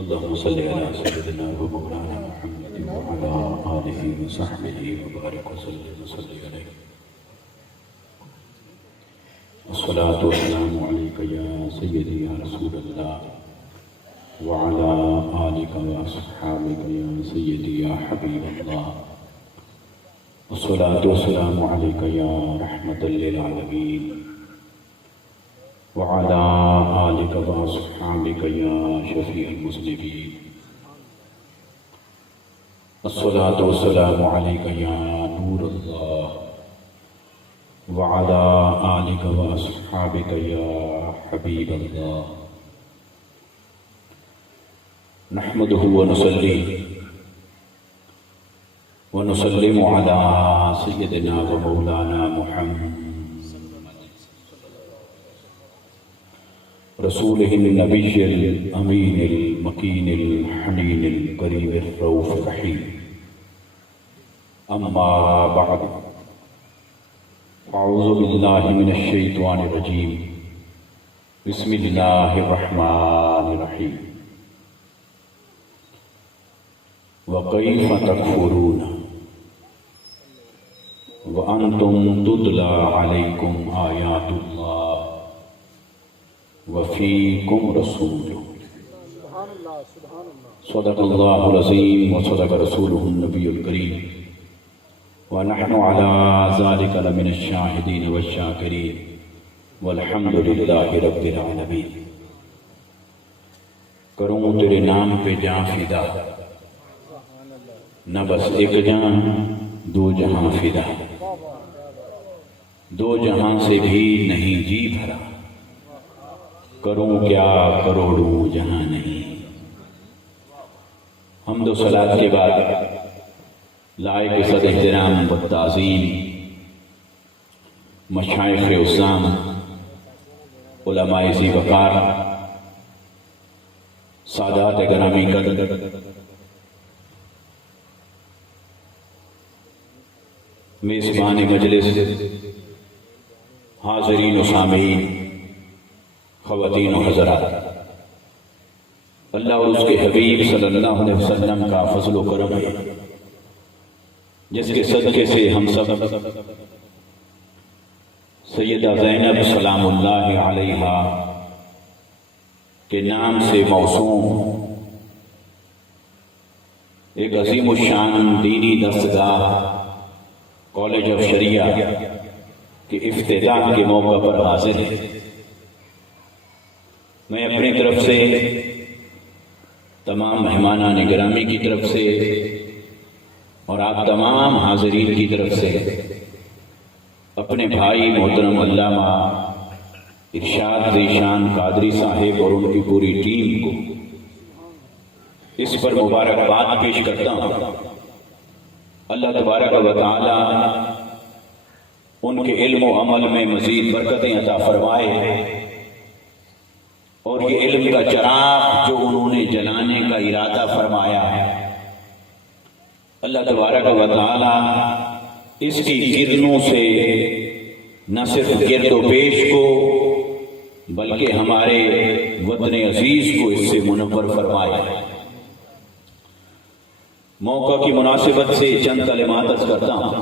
اللهم صل على سيدنا ومولانا محمد وعلى آله وصحبه وبارك وسلم وصلي عليه. الصلاة والسلام عليك يا سيدي يا رسول الله وعلى آلك وأصحابك يا سيدي يا حبيب الله. الصلاة والسلام عليك يا رحمة للعالمين وعلى آلك وأصحابك يا شفيع المذنبين. الصلاة والسلام عليك يا نور الله وعلى آلك وأصحابك يا حبيب الله. نحمده ونصلي ونسلم على سيدنا ومولانا محمد رسوله النبي الأمين المكين الحنين الكريم الرؤوف الرحيم. أما بعد، أعوذ بالله من الشيطان الرجيم. بسم الله الرحمن الرحيم. وكيف تكفرون وأنتم تتلى عليكم آيات الله وفيكم رسوله. صدق الله العظيم وصدق رسوله النبي الكريم ونحن على ذلك لمن الشاهدين والشاكرين والحمد لله رب العالمين. کروں تیرے نام پہ جاں فدا، نہ بس ایک جہاں دو جہاں فدا، دو جہاں سے بھی نہیں جی بھرا، کروں کیا کروڑوں جہاں نہیں. حمد و صلاۃ کے بعد لائق صد احترام و تعظیم مشائخ عظام، علماء ذی وقار، سادات گرامی قدر، میزبان مجلس، حاضرین و سامعین، خواتین و حضرات، اللہ اور اس کے حبیب صلی اللہ علیہ وسلم کا فضل و کرم ہے جس کے صدقے سے ہم سب سیدہ زینب سلام اللہ علیہا کے نام سے موسوم ایک عظیم الشان دینی درسگاہ کالج آف شریعہ کے افتتاح کے موقع پر حاضر ہے. میں اپنی طرف سے، تمام مہمانان گرامی کی طرف سے اور آپ تمام حاضرین کی طرف سے اپنے بھائی محترم علامہ ارشاد ذیشان قادری صاحب اور ان کی پوری ٹیم کو اس پر مبارکباد پیش کرتا ہوں. اللہ تبارک و تعالی ان کے علم و عمل میں مزید برکتیں عطا فرمائے اور یہ علم کا چراغ جو انہوں نے جلانے کا ارادہ فرمایا ہے، اللہ تبارک و تعالی اس کی کرنوں سے نہ صرف گرد و پیش کو بلکہ ہمارے وطن عزیز کو اس سے منور فرمائے. موقع کی مناسبت سے چند کلمات عرض کرتا ہوں.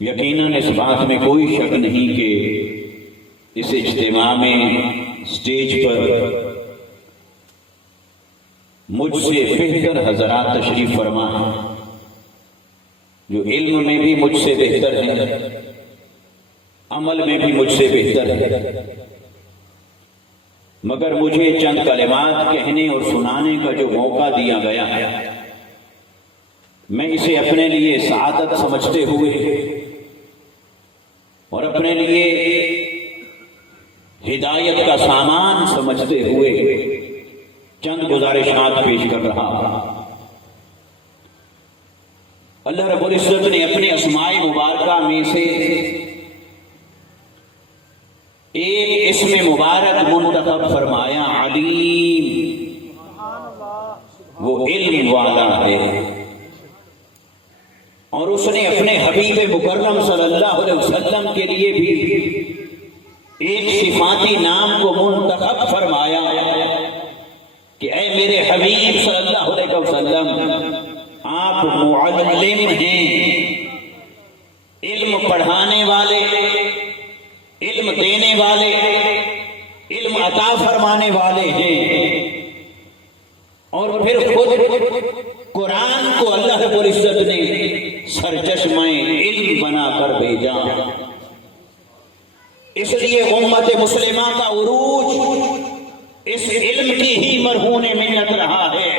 یقیناً اس بات میں کوئی شک نہیں کہ اس اجتماع میں اسٹیج پر مجھ سے بہتر حضرات تشریف فرما ہیں جو علم میں بھی مجھ سے بہتر ہیں، عمل میں بھی مجھ سے بہتر ہیں، مگر مجھے چند کلمات کہنے اور سنانے کا جو موقع دیا گیا ہے میں اسے اپنے لیے سعادت سمجھتے ہوئے اور اپنے لیے ہدایت کا سامان سمجھتے ہوئے چند گزارشات پیش کر رہا ہوں. اللہ رب العزت نے اپنے اسماء مبارکہ میں سے ایک اسم مبارک منتخب فرمایا، علیم. وہ علم والا ہے اور اس نے اپنے حبیب مکرم صلی اللہ علیہ وسلم کے لیے بھی ایک صفاتی نام کو منتخب فرمایا میرے حبیب صلی اللہ علیہ وسلم آپ معلم ہیں، علم پڑھانے والے، علم دینے والے، علم عطا فرمانے والے ہیں، اور پھر خود قرآن کو اللہ رب العزت نے سرچشمہ علم بنا کر بھیجا۔ اس لیے امت مسلمہ کا عروج اس علم کی ہی مرہون منت رہا ہے،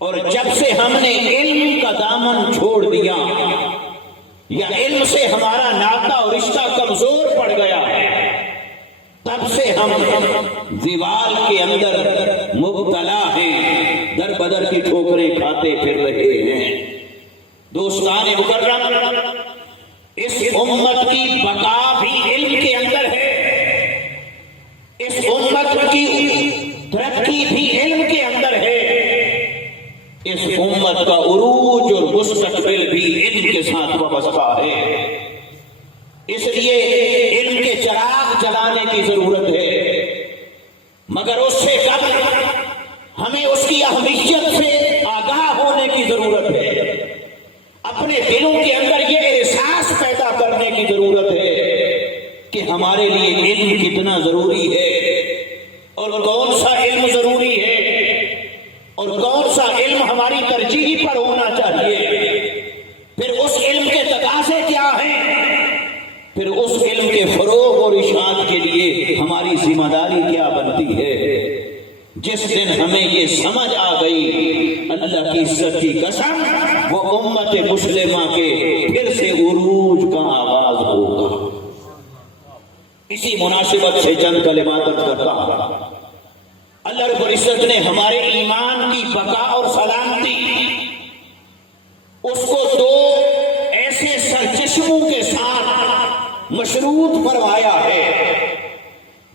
اور جب سے ہم نے علم کا دامن چھوڑ دیا یا علم سے ہمارا ناطہ اور رشتہ کمزور پڑ گیا ہے، تب سے ہم زوال کے اندر مبتلا ہیں، در بدر کی ٹھوکریں کھاتے پھر رہے ہیں۔ دوستان مکرم، اس امت کی بقا بھی علم کے اندر ہے، اس امت کی ترقی بھی علم کے اندر ہے، اس امت کا عروج اور مستقبل بھی علم کے ساتھ وابستہ ہے۔ اس لیے علم کے چراغ جلانے کی ضرورت ہے، مگر اس سے قبل ہمیں اس کی اہمیت سے آگاہ ہونے کی ضرورت ہے، اپنے دلوں کے اندر یہ احساس پیدا کرنے کی ضرورت ہے کہ ہمارے لیے علم کتنا ضروری ہے، اور کون سا علم ضروری ہے، اور کون سا علم ہماری ترجیح پر ہونا چاہیے، پھر اس علم کے تقاضے کیا ہیں، پھر اس علم کے فروغ اور اشاعت کے لیے ہماری ذمہ داری کیا بنتی ہے۔ جس دن ہمیں یہ سمجھ آ گئی، اللہ کی عزت کی قسم، وہ امت مسلمہ کے پھر سے عروج کا آغاز ہوگا۔ اسی مناسبت سے چند کلمات کرتا ہوں۔ اللہ رب العزت نے ہمارے ایمان کی بقا اور سلامتی اس کو دو ایسے سرچشموں کے ساتھ مشروط فرمایا ہے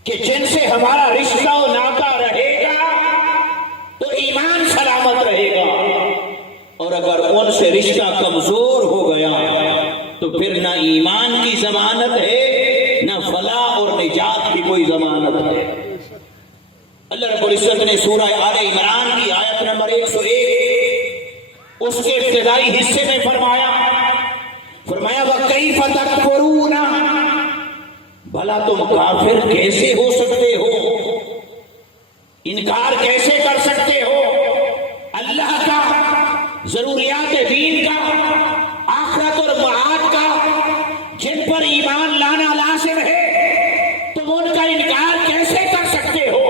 کہ جن سے ہمارا رشتہ و ناطہ رہے گا تو ایمان سلامت رہے گا، اور اگر ان سے رشتہ کمزور ہو گیا تو پھر نہ ایمان کی ضمانت ہے، نہ فلاح اور نجات کی کوئی ضمانت ہے۔ اللہ رب العزت نے سورہ آل عمران کی آیت نمبر 101 اس کے ابتدائی حصے میں فرمایا وَكَيْفَ تَكْفُرُونَ، بھلا تم کافر کیسے ہو سکتے ہو، انکار کیسے کر سکتے ہو اللہ کا، ضروریات دین کا، آخرت اور معاد کا، جن پر ایمان لانا لازم ہے، تم ان کا انکار کیسے کر سکتے ہو،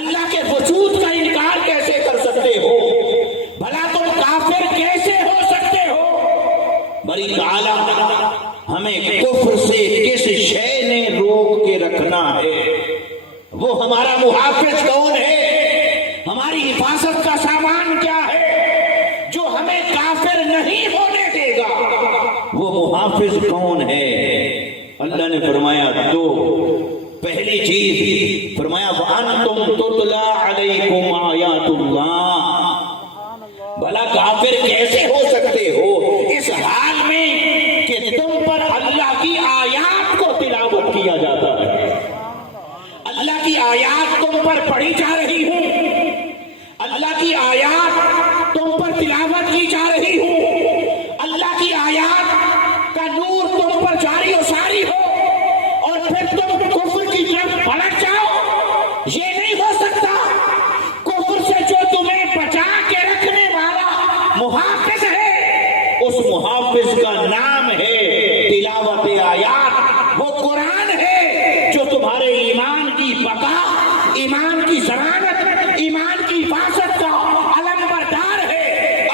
اللہ کے وجود کا انکار کیسے کر سکتے ہو، بھلا تم کافر کیسے ہو سکتے ہو۔ بری تعالیٰ ہمیں کفر سے کس شے نے روک کے رکھنا ہے، وہ ہمارا محافظ کون ہے، ہماری حفاظت کا سامان کیا ہے جو ہمیں کافر نہیں ہونے دے گا، وہ محافظ کون ہے؟ اللہ نے فرمایا دو، پہلی چیز فرمایا وَأَنْتُمْ تُتْلَى عَلَيْكُمْ آیَاتُ اللَّهِ، بھلا کافر کیسے ہو سکتے ہو اس حال میں کہ تم پر اللہ کی آیات کو تلاوت کیا جاتا ہے، اللہ کی آیات تم پر پڑھی جا رہی ہوں، اللہ کی آیات تم پر تلاوت کی جا رہی ہوں، اللہ کی آیات کا نور تم پر جاری و ساری ہو، اور پھر تم کفر کی طرف پلٹ جاؤ، یہ نہیں ہو سکتا۔ کفر سے جو تمہیں بچا کے رکھنے والا محافظ ہے، اس محافظ کا نام ہے تلاوت آیات، وہ قرآن ہے جو تمہارے ایمان کی بقا، ایمان کی ضمانت، ایمان کی حفاظت کا علم بردار ہے۔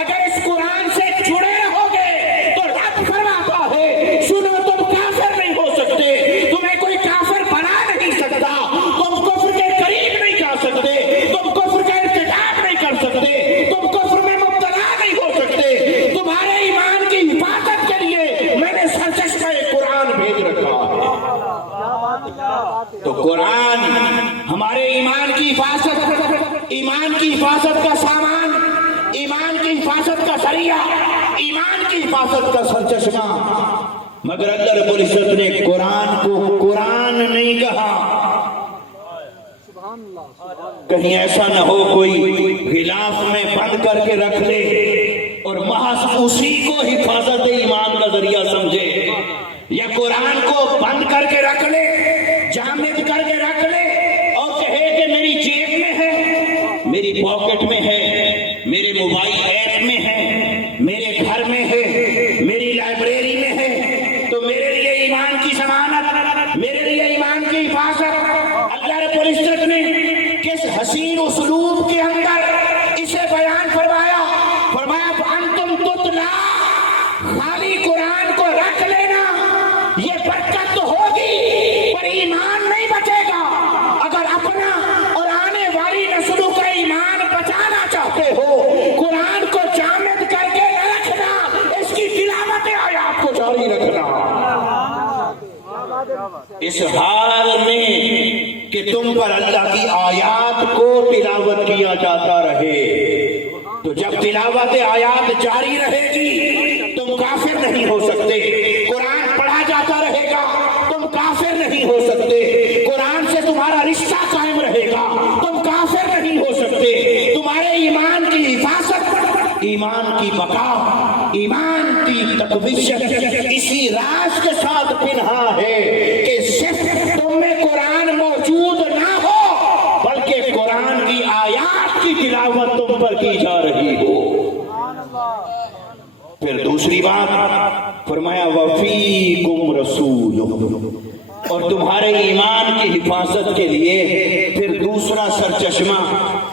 اگر اس قرآن سے جڑے رہو گے تو رب فرماتا ہے سنو تم کافر نہیں ہو سکتے، تمہیں کوئی کافر بنا نہیں سکتا، تم کفر کے قریب نہیں جا سکتے، تم کفر کا ارتکاب نہیں کر سکتے، تم کفر میں مبتلا نہیں ہو سکتے، تمہارے ایمان کی حفاظت کے لیے میں نے سرچشمہ قرآن بھیج رکھا ہے۔ تو قرآن ہمارے ایمان کی حفاظت، ایمان کی حفاظت کا سامان، ایمان کی حفاظت کا ذریعہ، ایمان کی حفاظت کا سرچشمہ، مگر اللہ رب العزت نے قرآن کو قرآن نہیں کہا، کہیں ایسا نہ ہو کوئی غلاف میں بند کر کے رکھ لے اور محض اسی کو حفاظت ایمان کا ذریعہ سمجھے، یا قرآن کو بند کر کے رکھ لے، جامد کر کے رکھ لے اور کہے کہ میری جیب میں ہے، میری پاکٹ میں ہے، میرے موبائل ایپ میں ہے، میرے گھر میں ہے، میری لائبریری میں ہے، تو میرے لیے ایمان کی ضمانت، میرے لیے ایمان کی حفاظت۔ اللہ رب العزت نے کس حسین اسلوب کے اندر اسے بیان فرمایا، فرمایا انتم تتلا، خالی قرآن کو رکھ لینا، یہ برکت تو ہوگی پر ایمان نہیں بچے گا۔ اگر اپنا اور آنے والی نسلوں کا ایمان بچانا چاہتے ہو، قرآن کو جامد کر کے نہ رکھنا، اس کی تلاوت آیات کو جاری رکھنا۔ اس حال میں کہ تم پر اللہ کی آیات کو تلاوت کیا جاتا رہے، تو جب تلاوت آیات جاری رہے گی تم کافر نہیں ہو سکتے۔ قرآن پڑھا جاتا رہے گا تم کافر نہیں ہو سکتے۔ قرآن سے تمہارا رشتہ قائم رہے گا تم کافر نہیں ہو سکتے۔ تمہارے ایمان کی حفاظت، ایمان کی بقا، ایمان کی تقویت اسی راز کے ساتھ پنہا ہے کہ صرف تم میں قرآن موجود نہ ہو بلکہ قرآن کی آیات کی تلاوت تم پر کی جا رہی ہو۔ پھر دوسری بات فرمایا وَفِيكُمْ رَسُولٌ، اور تمہارے ایمان کی حفاظت کے لیے پھر دوسرا سرچشمہ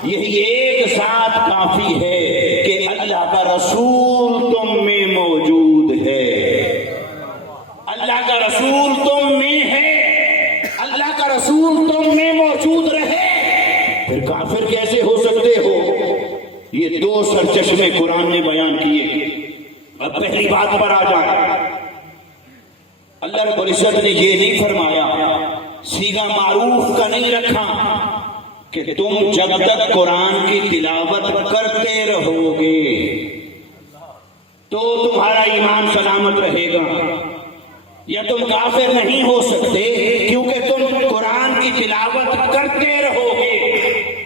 یہی ایک ذات کافی ہے کہ اللہ کا رسول تم میں موجود ہے۔ اللہ کا رسول تم میں ہے، اللہ کا رسول تم میں موجود رہے، پھر کافر کیسے ہو سکتے ہو؟ یہ دو سرچشمے قرآن نے بیان کیے۔ اب پہلی بات پر آ جائیں، اللہ رب العزت نے یہ نہیں فرمایا، صیغہ معروف کا نہیں رکھا کہ تم جب تک قرآن کی تلاوت کرتے رہو گے تو تمہارا ایمان سلامت رہے گا، یا تم کافر نہیں ہو سکتے کیونکہ تم قرآن کی تلاوت کرتے رہو گے۔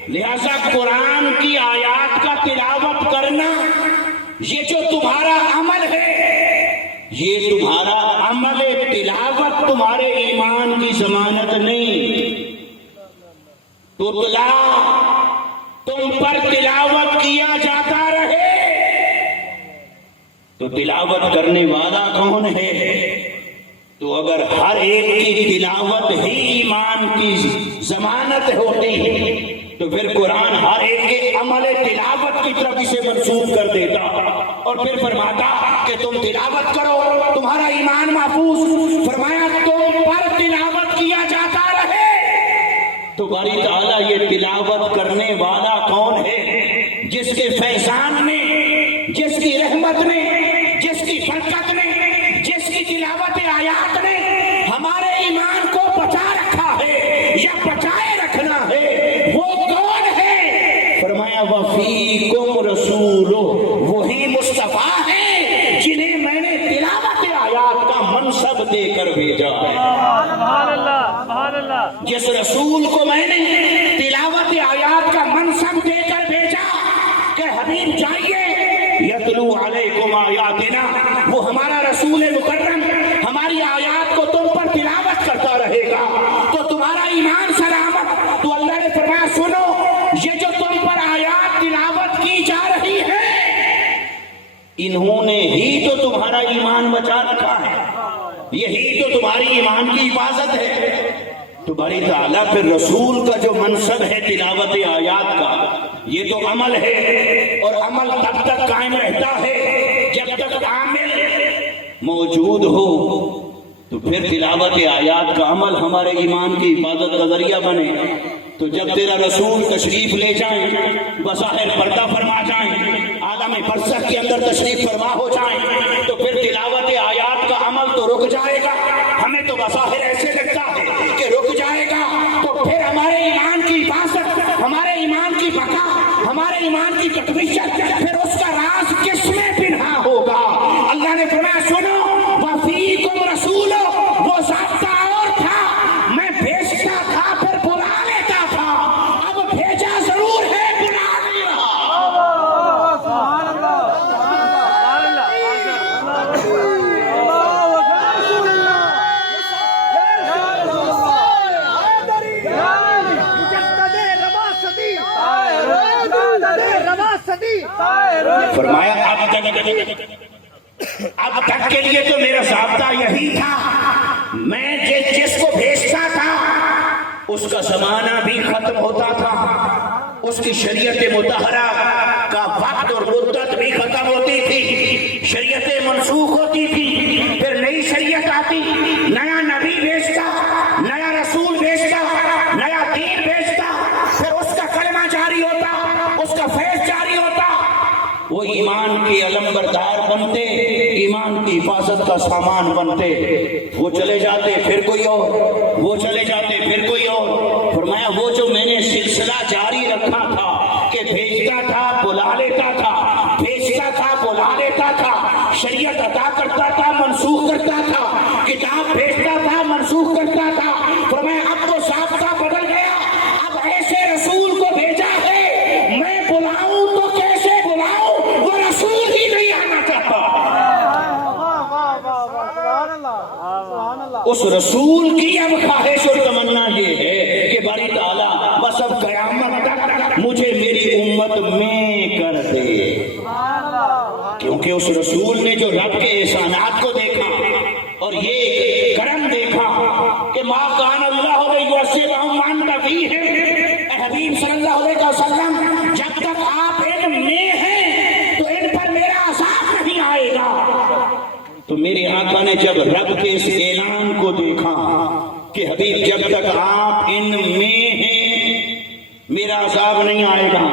لہذا قرآن کی آیات کا تلاوت کرنا یہ جو تمہارا عمل ہے، یہ تمہارا عمل تلاوت تمہارے ایمان کی ضمانت نہیں۔ تتلا، تم پر تلاوت کیا جاتا رہے، تو تلاوت کرنے والا کون ہے؟ تو اگر ہر ایک کی تلاوت ہی ایمان کی ضمانت ہوتی تو پھر قرآن ہر ایک کے عمل تلاوت کی طرف اسے منسوخ کر دیتا اور پھر فرماتا کہ تم تلاوت کرو تمہارا ایمان محفوظ۔ فرمایا تم پر تلاوت کیا جاتا رہے، تو باری تعالیٰ یہ تلاوت کرنے والا کون ہے؟ جس کے فیضان نے، جس کی رحمت نے، جس کی برکت نے، جس کی تلاوت آیات نے ہمارے ایمان کو بچا رکھا ہے یا بچائے رکھنا ہے، وہ کون ہے؟ فرمایا وَفِيكُمْ رَسُولٌ، وہی مصطفیٰ ہے جنہیں میں نے تلاوت آیات کا منصب دے کر بھیجا ہے۔ سبحان اللہ، سبحان اللہ۔ جس رسول کو میں نے تلاوت آیات کا منصب دے کر بھیجا کہ حبیب جائیے یتلو علیکم آیاتنا، وہ ہمارا رسول مکرم ہماری آیات کو تم پر تلاوت کرتا رہے گا تو تمہارا ایمان سلامت۔ تو اللہ نے فرمایا سنو، یہ جو تم پر آیات تلاوت کی جا رہی ہے انہوں نے ہی تو تمہارا ایمان بچا رکھا ہے، یہی تو تمہاری ایمان کی حفاظت ہے۔ تو باری تعالیٰ پھر رسول کا جو منصب ہے تلاوت آیات کا، یہ تو عمل ہے، اور عمل تب تک قائم رہتا ہے جب تک عامل موجود ہو۔ تو پھر تلاوت آیات کا عمل ہمارے ایمان کی حفاظت کا ذریعہ بنے۔ تو جب تیرا رسول تشریف لے جائیں، بظاہر پردہ فرما جائیں، عالم برزخ کے اندر تشریف فرما ہو جائیں، تو پھر تلاوت آیات کا عمل تو رک جائے گا۔ ہمیں تو بظاہر ایسے لگتا ہے کہ رک جائے گا، تو پھر ہمارے ایمان کی حفاظت، ہمارے ایمان کی بقا، ہمارے ایمان کی تقویت، پھر اس کا راز کس میں پنہا ہوگا؟ اللہ نے فرمایا سنو وَفِيكُمْ رَسُولٌ، وہ ضابطہ اور تھا، میں بھیجتا تھا پھر بلا لیتا تھا، اب بھیجا اب تک کے لیے تو میرا ضابطہ یہی تھا، میں جس کو بھیجتا تھا اس کا زمانہ بھی ختم ہوتا تھا، اس کی شریعت مطہرہ کا وقت اور مدت بھی ختم ہوتی تھی، شریعتیں منسوخ ہوتی تھی، پھر نئی شریعت آتی، نیا نبی بھیجتا، نیا رسول بھیجتا، نیا دین بھیجتا، پھر اس کا کلمہ جاری ہوتا، اس کا فیض جاری ہوتا، وہ ایمان کے علمبردار بنتے، ایمان کی حفاظت کا سامان بنتے، وہ چلے جاتے پھر کوئی اور، وہ چلے جاتے پھر کوئی اور۔ فرمایا وہ جو میں نے سلسلہ جاری رکھا تھا کہ بھیجتا تھا بلا لیتا تھا، بھیجتا تھا بلا لیتا تھا، شریعت عطا کرتا تھا منسوخ کرتا تھا، کتاب بھیجتا تھا منسوخ کرتا تھا، فرمایا اب وہ ضابطہ بدل گیا، اب ایسے رسول کو بھیجا ہے میں بلاؤں تو کیسے بلاؤں، وہ رسول ہی نہیں آنا چاہتا۔ اس رسول کی اب خواہش اور تمنا یہ ہے کہ باری تعالیٰ بس اب قیامت تک مجھے میری امت میں کر دے، کیونکہ اس رسول نے جو رب کے احسانات کو دیکھا اور یہ کرم دیکھا کہ ما کان اللہ لیعذبہم وانت فیہم، حبیب صلی اللہ علیہ وسلم جب تک آپ ان میں ہیں تو ان پر میرا عذاب نہیں آئے گا۔ تو میرے آقا نے جب رب کے اس اعلان کو دیکھا کہ حبیب جب تک آپ ان میں ہیں میرا عذاب نہیں آئے گا،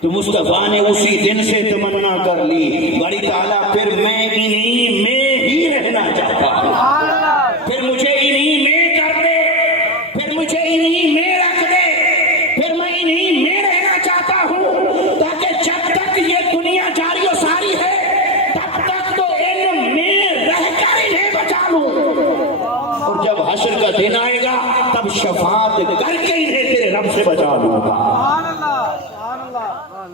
تو مصطفیٰ نے اسی دن سے تمنا کر لی بڑی تعالیٰ پھر میں انہی میں ہی رہنا چاہتا ہوں، پھر مجھے انہی میں کر دے، پھر مجھے انہی میں رکھ دے، پھر میں انہی میں رہنا چاہتا ہوں، تاکہ جب تک یہ دنیا جاری و ساری ہے تب تک تو ان میں رہ کر انہیں بچا لوں، اور جب حشر کا دن آئے گا تب شفاعت کر کے انہیں تیرے رب سے بچا لوں گا۔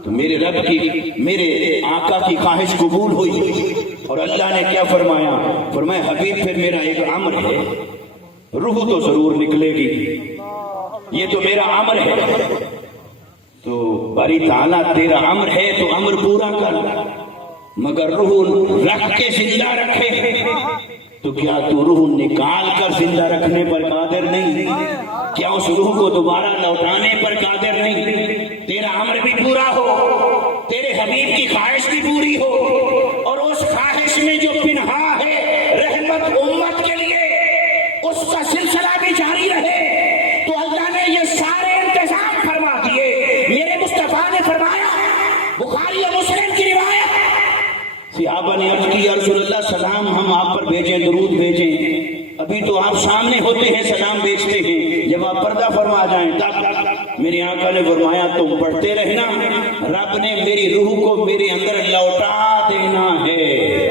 تو میرے رب کی، میرے آقا کی خواہش قبول ہوئی، اور اللہ نے کیا فرمایا؟ فرمایا حبیب پھر میرا ایک امر ہے، روح تو ضرور نکلے گی، یہ تو میرا امر ہے، تو باری تعالیٰ تیرا امر ہے تو امر پورا کر، مگر روح رکھ کے زندہ رکھے تو کیا تو روح نکال کر زندہ رکھنے پر قادر نہیں؟ کیا اس روح کو دوبارہ لوٹانے پر قادر نہیں؟ تیرا امر بھی پورا ہو، تیرے حبیب کی خواہش بھی پوری ہو، اور اس خواہش میں جو پنہا ہے رحمت امت کے لیے اس کا سلسلہ بھی جاری رہے، تو اللہ نے یہ سارے انتظام فرما دیے۔ میرے مصطفیٰ نے فرمایا، بخاری اور مسلم کی روایت، صحابہ نے عرض کی یا رسول اللہ سلام ہم آپ پر بھیجیں، درود بھیجیں، ابھی تو آپ سامنے ہوتے ہیں سلام بھیجتے ہیں، جب آپ پردہ فرما جائیں تب میرے آقا نے فرمایا تم پڑھتے رہنا، رب نے میری روح کو میرے اندر لوٹا دینا ہے،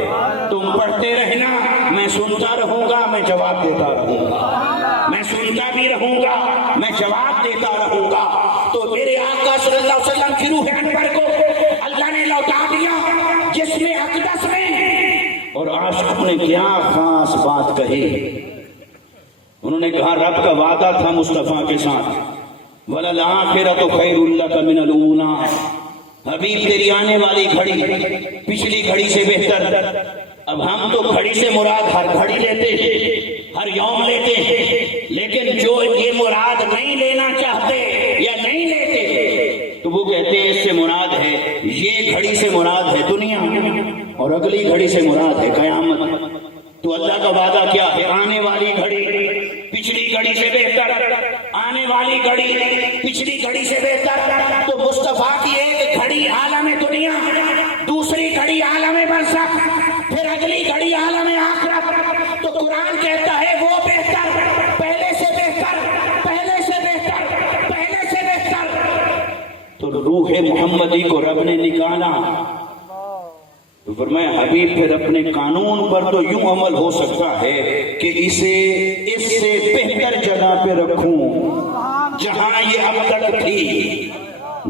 تم پڑھتے رہنا، میں سنتا رہوں گا، میں جواب دیتا رہوں گا، میں سنتا بھی رہوں گا، میں جواب دیتا رہوں گا۔ تو میرے آقا صلی اللہ علیہ وسلم کی روح انور کو اللہ نے لوٹا دیا جسم اقدس میں، اور عاشق نے کیا خاص بات کہی، انہوں نے کہا رب کا وعدہ تھا مصطفیٰ کے ساتھ، وَلَلْآخِرَةُ خَيْرٌ لَكَ مِنَ الْأُولَىٰ، حبیب تیری آنے والی گھڑی پچھلی گھڑی سے بہتر۔ اب ہم تو گھڑی سے مراد ہر گھڑی لیتے ہیں، ہر یوم لیتے ہیں، لیکن جو یہ مراد نہیں لینا چاہتے یا نہیں لیتے تو وہ کہتے ہیں اس سے مراد ہے، یہ گھڑی سے مراد ہے دنیا اور اگلی گھڑی سے مراد ہے قیامت۔ تو اللہ کا وعدہ کیا ہے؟ آنے والی گھڑی پچھلی گھڑی سے بہتر، آنے والی گھڑی پچھلی گھڑی سے بہتر۔ تو مصطفیٰ کی ایک گھڑی عالم دنیا، دوسری گھڑی عالم برزخ، پھر اگلی گھڑی عالم آخرت۔ تو قرآن کہتا ہے وہ بہتر، پہلے سے بہتر، پہلے سے بہتر، پہلے سے بہتر۔ تو روح محمدی کو رب نے نکالا، تو فرمایا حبیب پھر اپنے قانون پر تو یوں عمل ہو سکتا ہے کہ اسے اس سے بہتر جگہ پہ رکھوں جہاں یہ اب تک تھی،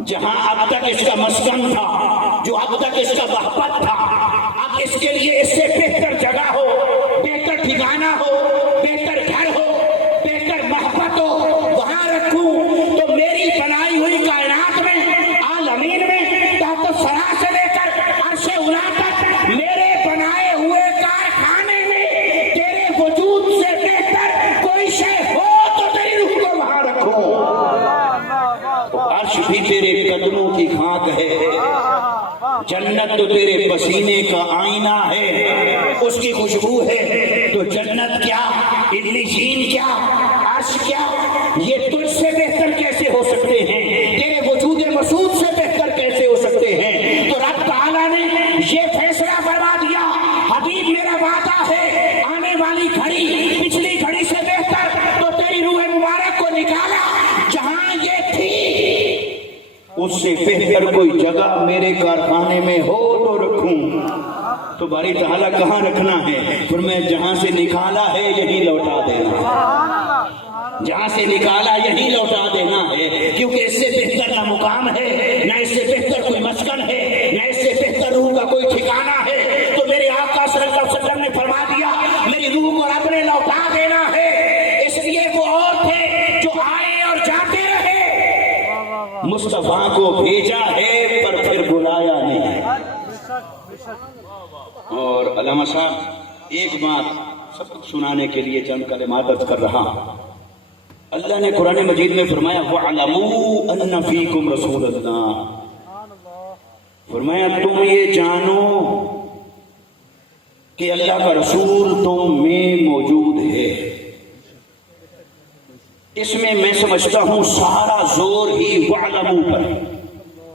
جہاں اب تک اس کا مسکن تھا، جو اب تک اس کا محبت تھا، اب اس کے لیے اس سے بہتر جگہ ہو، بہتر ٹھکانہ ہو، بہتر گھر ہو، بہتر محبت ہو، وہاں رکھوں۔ تو میری بنائی ہوئی کائنات میں، عالمین میں، تحت ثری سے لے کر عرش اولیٰ تک جنت تو تیرے پسینے کا آئینہ ہے، اس کی خوشبو ہے، تو جنت کیا، علیین کیا، عرش کیا، یہ تجھ سے بہتر کیسے ہو سکتے ہیں؟ تیرے وجود مسعود سے بہتر کیسے ہو سکتے ہیں؟ تو رب تعالیٰ نے یہ فیصلہ فرما دیا، حبیب میرا وعدہ ہے آنے والی گھڑی پچھلی گھڑی سے بہتر، تو تیری روح مبارک کو نکالا، جہاں یہ تھی اس سے بہتر کوئی جگہ میرے کارخانے میں ہو تو رکھوں۔ تو باری تعالیٰ کہاں رکھنا ہے؟ فرمایا جہاں سے نکالا ہے یہی لوٹا دینا، جہاں سے نکالا یہی لوٹا دینا ہے، کیونکہ اس سے بہتر نہ مقام ہے، نہ اس سے بہتر کوئی مسکن ہے، نہ اس سے بہتر روح کا کوئی ٹھکانہ ہے۔ تو میرے آقا صلی اللہ علیہ وسلم نے فرما دیا میری روح کو رب نے لوٹا دینا ہے، اس لیے وہ اور تھے جو آئے اور جاتے رہے، مصطفیٰ کو بھیجا ہے پر پھر بلایا نہیں۔ اور علامہ صاحب ایک بات سب سنانے کے لیے چند کلمات عرض کر رہا ہوں۔ اللہ نے قرآن مجید میں فرمایا وَعْلَمُوا أَنَّ فِيكُمْ رَسُولَ اللَّهِ، فرمایا تم یہ جانو کہ اللہ کا رسول تم میں موجود ہے۔ اس میں میں سمجھتا ہوں سارا زور ہی وَعْلَمُوا پر،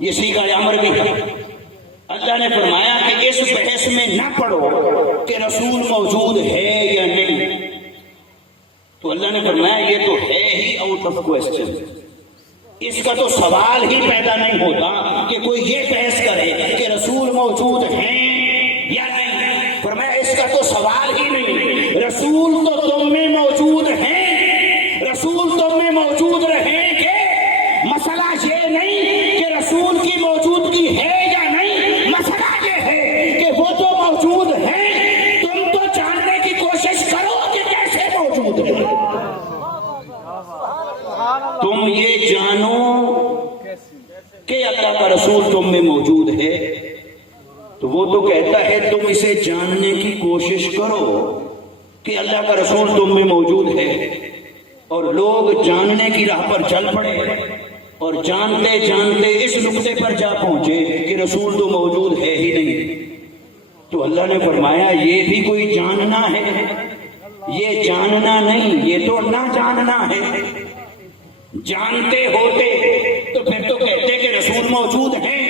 یہ صیغہ امر بھی ہے۔ اللہ نے فرمایا کہ اس بحث میں نہ پڑھو کہ رسول موجود ہے یا نہیں، تو اللہ نے فرمایا یہ تو ہے ہی آؤٹ آف کوسچن، اس کا تو سوال ہی پیدا نہیں ہوتا کہ کوئی یہ بحث کرے کہ رسول موجود ہیں یا نہیں۔ فرمایا اس کا تو سوال ہی نہیں، رسول تو تم میں موجود ہیں، رسول تم میں موجود رہیں گے۔ مسئلہ یہ نہیں کہ رسول کی موجودگی ہے یا نہیں، مسئلہ یہ ہے کہ وہ تو موجود ہیں، تم تو جاننے کی کوشش کرو کہ کیسے موجود ہیں۔ تم یہ جانو کہ اللہ کا رسول تم میں موجود ہے، تو وہ تو کہتا ہے تم اسے جاننے کی کوشش کرو کہ اللہ کا رسول تم میں موجود ہے، اور لوگ جاننے کی راہ پر چل پڑے اور جانتے جانتے اس نقطے پر جا پہنچے کہ رسول تو موجود ہے ہی نہیں۔ تو اللہ نے فرمایا یہ بھی کوئی جاننا ہے، یہ جاننا نہیں، یہ تو نہ جاننا ہے۔ جانتے ہوتے تو پھر تو کہتے کہ رسول موجود ہیں،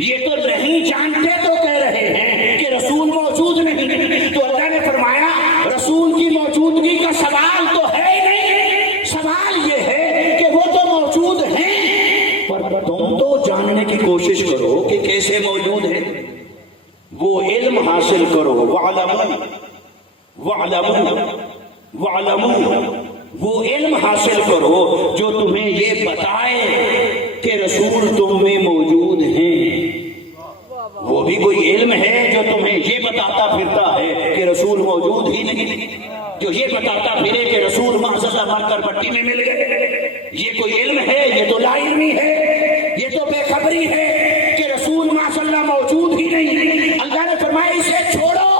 یہ تو نہیں جانتے تو کہہ رہے ہیں کہ رسول موجود نہیں۔ تو اللہ نے فرمایا رسول کی موجودگی کا سوال تو ہے ہی نہیں، سوال یہ ہے کہ وہ تو موجود ہیں، پر تم تو جاننے کی کوشش کرو کہ کیسے موجود ہے، وہ علم حاصل کرو۔ وَعْلَمُوا وہ علم حاصل کرو جو تمہیں یہ بتائے کہ رسول تم میں موجود ہیں۔ وہ بھی کوئی علم ہے جو تمہیں یہ بتاتا پھرتا ہے کہ رسول موجود ہی نہیں، جو یہ بتاتا پھرے کہ رسول معذلہ مار کر بٹی میں مل گئے، یہ کوئی علم ہے؟ یہ تو لا علمی ہے، یہ تو بے خبری ہے کہ رسول معذلہ موجود ہی نہیں۔ اللہ نے فرمایا اسے چھوڑو،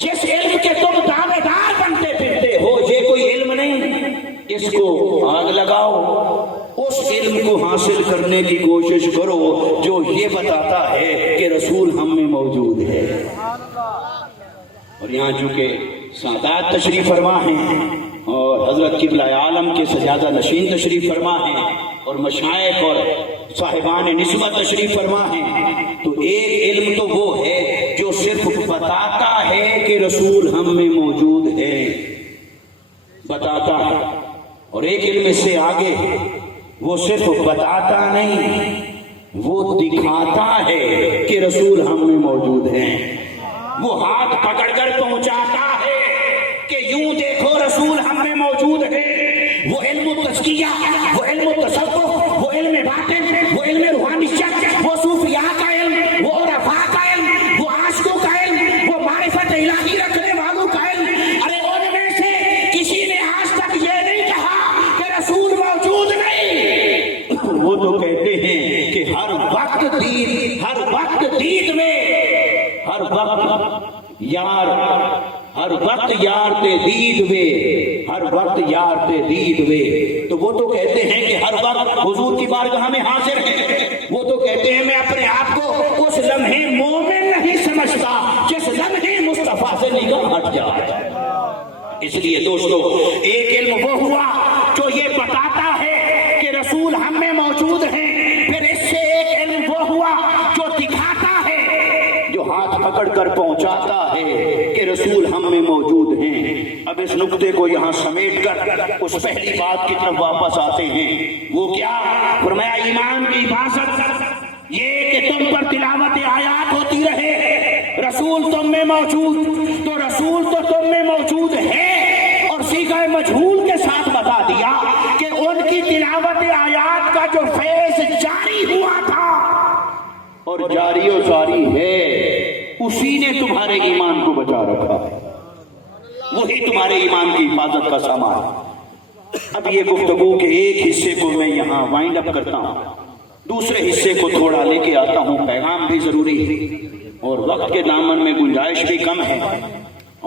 جس علم کے تم دعوے دار بنتے پھرتے ہو یہ کوئی علم نہیں، اس کو آگ لگاؤ، اس علم کو حاصل کرنے کی کوشش کرو جو یہ بتاتا ہے کہ رسول ہم میں موجود ہے۔ اور یہاں چونکہ سادات تشریف فرما ہیں اور حضرت قبلہ عالم کے سجادہ نشین تشریف فرما ہیں اور مشائخ اور صاحبان نسبت تشریف فرما ہیں، تو ایک علم تو وہ ہے جو صرف بتاتا ہے کہ رسول ہم میں موجود ہے، بتاتا ہے، اور ایک علم اس سے آگے وہ صرف بتاتا نہیں، وہ دکھاتا ہے کہ رسول ہم میں موجود ہیں۔ وہ ہاتھ پکڑ کر پہنچاتا ہے کہ یوں دیکھو رسول ہم میں موجود ہے۔ وہ علم التزکیہ، وہ علم التصوف، وہ علم باطن، وہ علم روحانیت، وہ صوفیاء کا علم، وہ عرفاء کا علم، وہ عاشقوں کا علم، وہ معرفت الہی رکھنے والوں کا علم، ارے ان میں سے کسی نے آج تک یہ نہیں کہا کہ رسول موجود نہیں۔ وہ تو کہتے ہیں کہ ہر وقت دید میں، ہر وقت یار، ہر وقت یار تے دید وے، ہر وقت یار تے دید وے. تو وہ تو کہتے ہیں کہ ہر وقت حضور کی بارگاہ میں حاضر ہیں. وہ تو کہتے ہیں میں اپنے آپ کو اس لمحے مومن نہیں سمجھتا جس لمحے مصطفیٰ سے نگاہ ہٹ جائے. اس لیے دوستو، ایک علم وہ ہوا جو یہ بتاتا ہے کہ رسول ہم میں موجود ہیں. پھر اس سے ایک علم وہ ہوا جو دکھاتا ہے، جو ہاتھ پکڑ کر پہنچاتا ہے کہ رسول ہم میں موجود ہیں. اب اس نقطے کو یہاں سمیٹ کر اس پہلی بات کی طرف واپس آتے ہیں. وہ کیا؟ فرمایا ایمان کی حفاظت یہ کہ تم پر تلاوت آیات ہوتی رہے. رسول تم میں موجود، تو رسول تو تم میں موجود ہے، اور صیغہ مجہول کے ساتھ بتا دیا کہ ان کی تلاوت آیات کا جو فیض جاری ہوا تھا اور جاری و ساری ہے، اسی نے تمہارے ایمان کو بچا رکھا ہے، وہی تمہارے ایمان کی حفاظت کا سامان. اب یہ گفتگو کے ایک حصے کو میں یہاں وائنڈ اپ کرتا ہوں، دوسرے حصے کو تھوڑا لے کے آتا ہوں. پیغام بھی ضروری ہے اور وقت کے دامن میں گنجائش بھی کم ہے،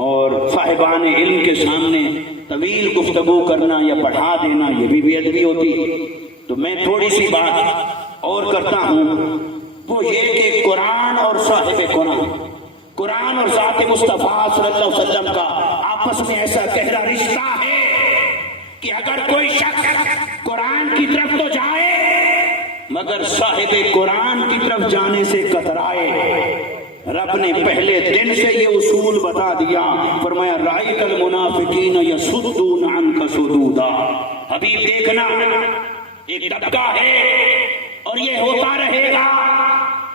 اور صاحبان علم کے سامنے طویل گفتگو کرنا یا پڑھا دینا یہ بھی بے ادبی ہوتی. تو میں تھوڑی سی بات اور کرتا ہوں، وہ یہ کہ قرآن اور صاحب قرآن اور ذات مصطفیٰ صلی اللہ علیہ وسلم کا آپس میں ایسا گہرا رشتہ ہے کہ اگر کوئی شخص قرآن کی طرف تو جائے مگر صاحب قرآن کی طرف جانے سے کترائے. رب نے پہلے دن سے یہ اصول بتا دیا. فرمایا رأیت المنافقین یصدون عنک صدودا. حبیب دیکھنا ایک طبقہ ہے اور یہ ہوتا رہے گا،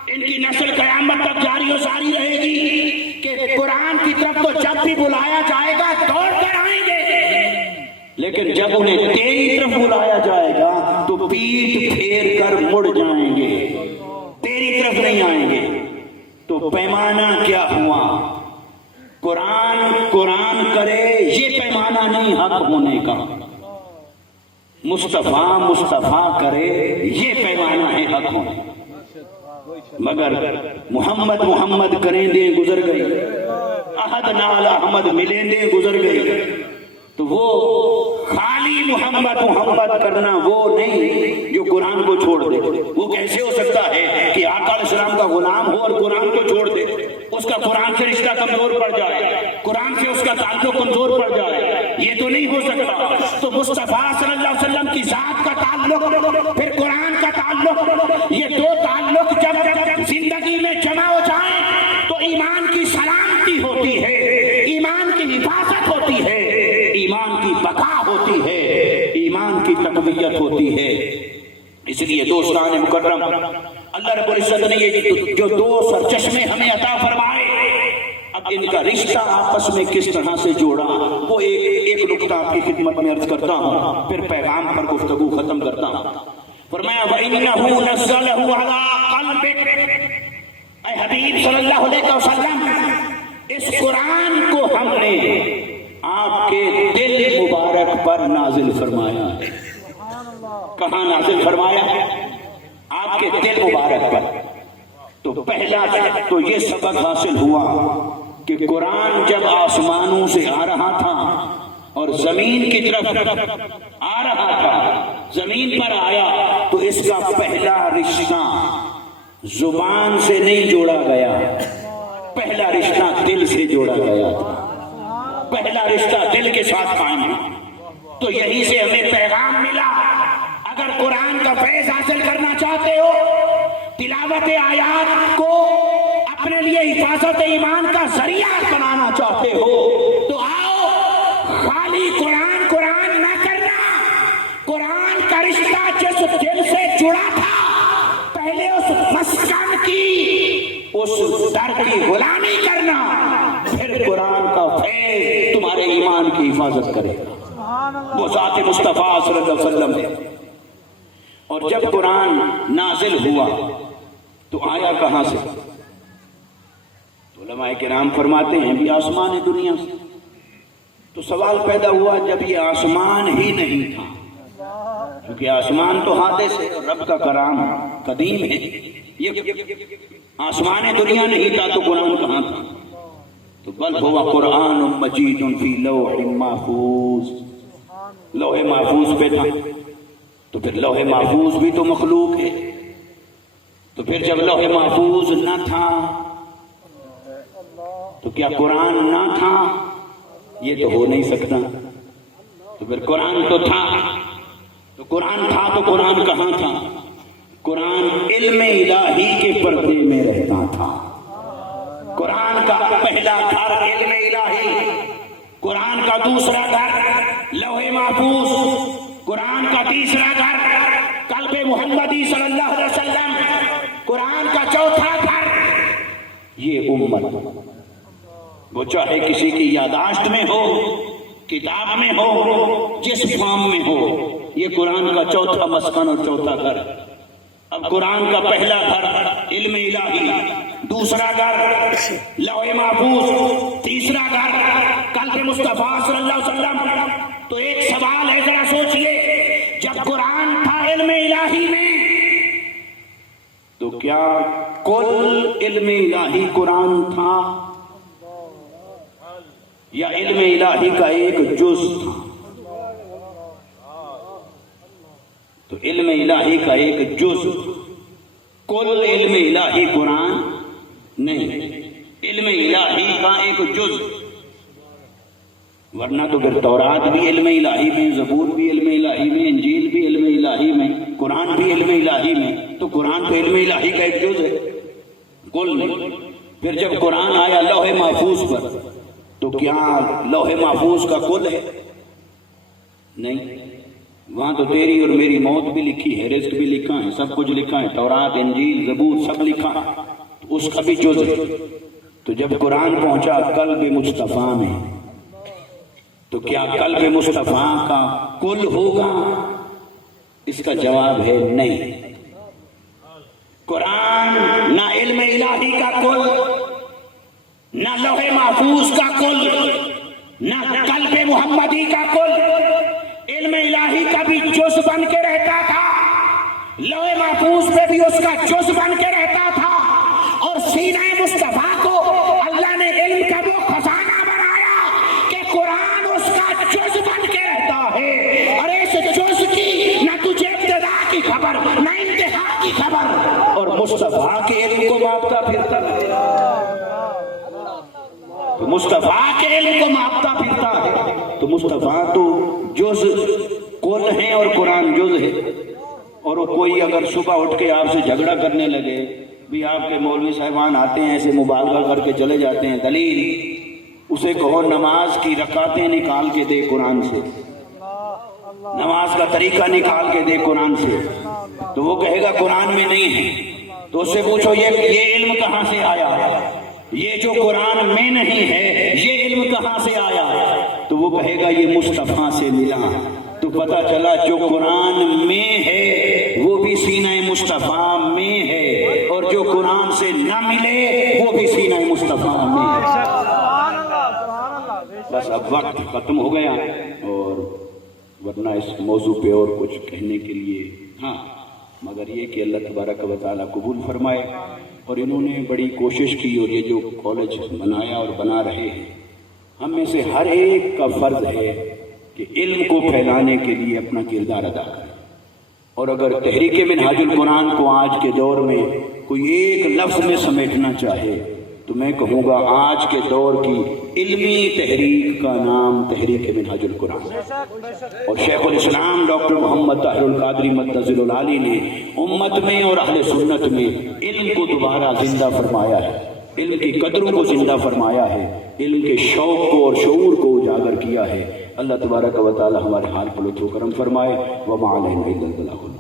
ان کی نسل قیامت تک جاری و ساری رہے گی کہ قرآن کی طرف تو جب بھی بلایا جائے گا دوڑ کر آئیں گے، لیکن جب انہیں تیری طرف بلایا جائے گا تو پیٹ پھیر کر مڑ جائیں گے، تیری طرف نہیں آئیں گے. تو پیمانہ کیا ہوا؟ قرآن کرے یہ پیمانہ نہیں حق ہونے کا، مصطفیٰ کرے یہ پیمانہ ہے حق ہونے کا. مگر محمد کریں دے گزر گئی، احد نال احمد ملیں دے گزر گئی. تو وہ خالی محمد کرنا وہ نہیں جو قرآن کو چھوڑ دے. وہ کیسے ہو سکتا ہے کہ آقا علیہ السلام کا غلام ہو اور قرآن کو چھوڑ دے؟ اس کا قرآن سے رشتہ کمزور پڑ جائے، قرآن سے اس کا تعلق کمزور پڑ جائے، یہ تو نہیں ہو سکتا. تو مصطفیٰ صلی اللہ علیہ وسلم کی ذات کا تعلق پھر قرآن کا تعلق، یہ دو تعلق جب زندگی میں جمع ہو جائیں تو ایمان کی سلامتی ہوتی ہے، ایمان کی حفاظت ہوتی ہے، ایمان کی بقا ہوتی ہے، ایمان کی تقویت ہوتی ہے. اس لیے دوستان مکرم، اللہ رب العزت نے یہ جو دو سرچشمے ہمیں عطا فرمائے، اب ان کا رشتہ آپس میں کس طرح سے جوڑا، وہ ایک نقطہ آپ کی خدمت میں عرض کرتا ہوں، پھر پیغام پر گفتگو ختم کرتا ہوں. فرمایا وَإِنَّهُ نَزَّلَهُ عَلَىٰ قَلْبِكَ، اے حبیب صلی اللہ علیہ وسلم، اس قرآن کو ہم نے آپ کے دل مبارک پر نازل فرمایا ہے. کہاں نازل فرمایا؟ آپ کے دل مبارک پر. تو پہلا تو یہ سبق حاصل ہوا کہ قرآن جب آسمانوں سے آ رہا تھا اور زمین کی طرف آ رہا تھا، زمین پر آیا تو اس کا پہلا رشتہ زبان سے نہیں جوڑا گیا، پہلا رشتہ دل سے جوڑا گیا تھا، پہلا رشتہ دل کے ساتھ قائم ہے. تو یہیں سے ہمیں پیغام ملا، اگر قرآن کا فیض حاصل کرنا چاہتے ہو، تلاوت آیات کو اپنے لیے حفاظت ایمان کا ذریعہ بنانا چاہتے ہو، تو آؤ خالی قرآن نہ کرنا، قرآن کا رشتہ جس دل سے جڑا تھا پہلے اس مسکن کی، اس در کی غلامی کرنا، پھر قرآن کا فیض تمہارے ایمان کی حفاظت کرے گا. وہ ذات مصطفیٰ صلی اللہ علیہ وسلم ہے. اور جب قرآن نازل ہوا تو آیا کہاں سے؟ علماء کرام فرماتے ہیں بھی آسمان دنیا سے. تو سوال پیدا ہوا جب یہ آسمان ہی نہیں تھا، کیونکہ آسمان تو حادث ہے، رب کا کلام قدیم ہے، یہ آسمان دنیا نہیں تھا تو قرآن کہاں تھا؟ تو بل ہوا قرآن مجید فی لوح محفوظ، لوح محفوظ پہ تھا، تو پھر لوح محفوظ بھی تو مخلوق ہے، تو پھر جب لوح محفوظ نہ تھا تو کیا قرآن نہ تھا؟ یہ تو ہو نہیں سکتا۔ تو پھر قرآن تو تھا، تو قرآن تھا تو قرآن کہاں تھا؟ قرآن علم الہی کے پردے میں رہتا تھا۔ قرآن کا پہلا گھر علم الہی، قرآن کا دوسرا گھر لوح محفوظ، قرآن کا تیسرا گھر قلب محمدی صلی اللہ علیہ وسلم، قرآن کا چوتھا گھر یہ امت، وہ چاہے کسی کی یادداشت میں ہو، کتاب میں ہو، جس فارم میں ہو، یہ قرآن کا چوتھا مسکن اور چوتھا گھر۔ اب قرآن کا پہلا گھر علم الہی، دوسرا گھر لوح محفوظ، تیسرا گھر قلب مصطفیٰ صلی اللہ علیہ وسلم۔ تو ایک سوال ہے، ذرا سوچئے، جب قرآن تھا علم الہی میں تو کیا کل علم الہی قرآن تھا یا علم الہی کا ایک جز تھا؟ تو علم الہی کا ایک جز، کل علم الہی قرآن نہیں، علم الہی کا ایک جز، ورنہ تو پھر تورات بھی علم الہی میں، زبور بھی علم الہی میں، انجیل بھی علم الہی میں، قرآن بھی علم الہی میں، تو قرآن تو علم الہی کا ایک جز ہے، کل نہیں۔ پھر جب قرآن آیا لوح محفوظ پر تو کیا لوح محفوظ کا کل ہے؟ نہیں، وہاں تو تیری اور میری موت بھی لکھی ہے، رزق بھی لکھا ہے، سب کچھ لکھا ہے، تورات انجیل زبور سب لکھا ہے، تو اس کا بھی جز ہے۔ تو جب قرآن پہنچا قلب مصطفیٰ میں تو کیا قلب مصطفیٰ کا کل ہوگا؟ اس کا جواب ہے نہیں۔ قرآن نہ علم الہی کا کل، نہ لوح محفوظ کا کل، نہ قلب محمدی کا کل، علم الہی کا بھی جز بن کے رہتا تھا، لوح محفوظ پہ بھی اس کا جز بن کے رہتا تھا، اور سینہ مصطفیٰ کو اللہ نے علم کا وہ خزانہ بنایا کہ قرآن اس کا جز بن کے رہتا ہے، اور اس جز کی نہ تجھے ابتدا کی خبر نہ انتہا کی خبر، اور مصطفیٰ کے علم کو ماپتا پھرتا ہے، تو مصطفیٰ کے علم کو ماپتا پھرتا ہے، تو مصطفیٰ تو جز کل ہے اور قرآن جز ہے۔ اور وہ کوئی اگر صبح اٹھ کے آپ سے جھگڑا کرنے لگے، بھی آپ کے مولوی صاحبان آتے ہیں ایسے مبالغہ کر کے چلے جاتے ہیں، دلیل، اسے کہو نماز کی رکعتیں نکال کے دے قرآن سے، نماز کا طریقہ نکال کے دے قرآن سے، تو وہ کہے گا قرآن میں نہیں ہے۔ تو اس سے پوچھو یہ علم کہاں سے آیا، یہ جو قرآن میں نہیں ہے یہ علم کہاں سے آیا؟ تو وہ کہے گا یہ مصطفیٰ سے ملا۔ تو پتہ چلا جو قرآن میں ہے وہ بھی سینہ مصطفیٰ میں ہے، اور جو قرآن سے نہ ملے وہ بھی سینہ مصطفیٰ میں ہے۔ بس اب وقت ختم ہو گیا، اور ورنہ اس موضوع پہ اور کچھ کہنے کے لیے ہاں، مگر یہ کہ اللہ تبارک و تعالیٰ قبول فرمائے۔ اور انہوں نے بڑی کوشش کی، اور یہ جو کالج بنایا اور بنا رہے ہیں، ہم میں سے ہر ایک کا فرض ہے کہ علم کو پھیلانے کے لیے اپنا کردار ادا کرے۔ اور اگر تحریک منہاج القرآن کو آج کے دور میں کوئی ایک لفظ میں سمیٹنا چاہے تو میں کہوں گا آج کے دور کی علمی تحریک کا نام تحریک منہاج القرآن، اور شیخ الاسلام ڈاکٹر محمد طاہر القادری مدظل العالی نے امت میں اور اہل سنت میں علم کو دوبارہ زندہ فرمایا ہے، علم کی قدروں کو زندہ فرمایا ہے، علم کے شوق کو اور شعور کو اجاگر کیا ہے۔ اللہ تبارک و تعالی ہمارے حال پر لطف و کرم فرمائے۔ وما علینا الا البلاغ۔